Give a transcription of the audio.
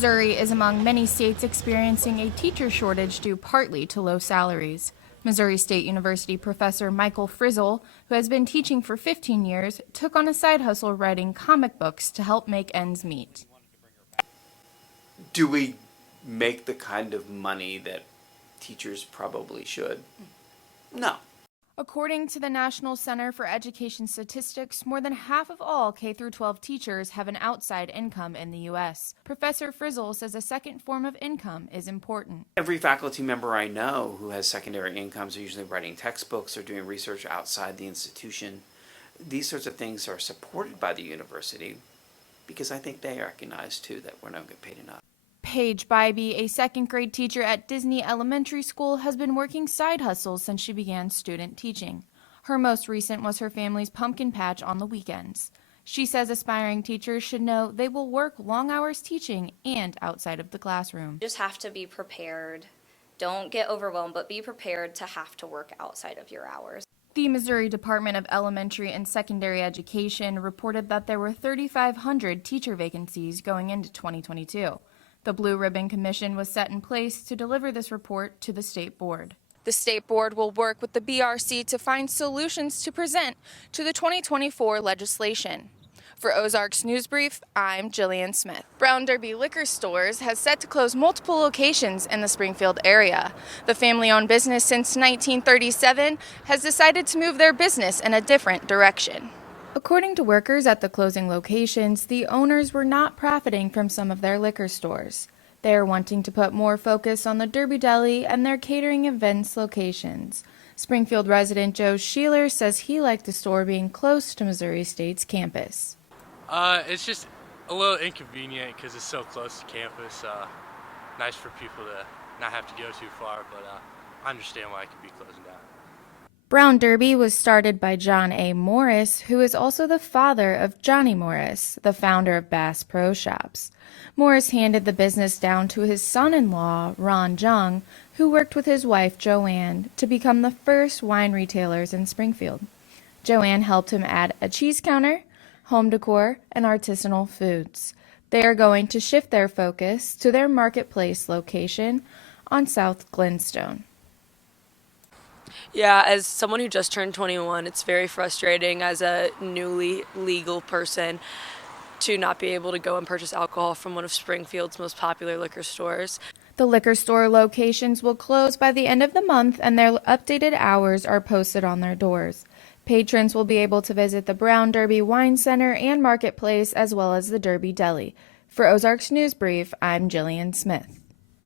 Missouri is among many states experiencing a teacher shortage due partly to low salaries. Missouri State University professor Michael Frizzle, who has been teaching for 15 years, took on a side hustle writing comic books to help make ends meet. Do we make the kind of money that teachers probably should? No. According to the National Center for Education Statistics, more than half of all K-12 teachers have an outside income in the U.S. Professor Frizzle says a second form of income is important. Every faculty member I know who has secondary incomes are usually writing textbooks or doing research outside the institution. These sorts of things are supported by the university because I think they recognize, too, that we're not getting paid enough. Paige Bybee, a second-grade teacher at Disney Elementary School, has been working side hustles since she began student teaching. Her most recent was her family's pumpkin patch on the weekends. She says aspiring teachers should know they will work long hours teaching and outside of the classroom. You just have to be prepared. Don't get overwhelmed, but be prepared to have to work outside of your hours. The Missouri Department of Elementary and Secondary Education reported that there were 3,500 teacher vacancies going into 2022. The Blue Ribbon Commission was set in place to deliver this report to the state board. The state board will work with the BRC to find solutions to present to the 2024 legislation. For Ozarks News Brief, I'm Jillian Smith. Brown Derby Liquor Stores has set to close multiple locations in the Springfield area. The family-owned business since 1937 has decided to move their business in a different direction. According to workers at the closing locations, the owners were not profiting from some of their liquor stores. They are wanting to put more focus on the Derby Deli and their catering events locations. Springfield resident Joe Sheeler says he liked the store being close to Missouri State's campus. It's just a little inconvenient because it's so close to campus. Nice for people to not have to go too far, but I understand why it could be closing down. Brown Derby was started by John A. Morris, who is also the father of Johnny Morris, the founder of Bass Pro Shops. Morris handed the business down to his son-in-law, Ron Jung, who worked with his wife, Joanne, to become the first wine retailers in Springfield. Joanne helped him add a cheese counter, home decor, and artisanal foods. They are going to shift their focus to their marketplace location on South Glenstone. Yeah, as someone who just turned 21, it's very frustrating as a newly legal person to not be able to go and purchase alcohol from one of Springfield's most popular liquor stores. The liquor store locations will close by the end of the month, and their updated hours are posted on their doors. Patrons will be able to visit the Brown Derby Wine Center and Marketplace, as well as the Derby Deli. For Ozarks News Brief, I'm Jillian Smith.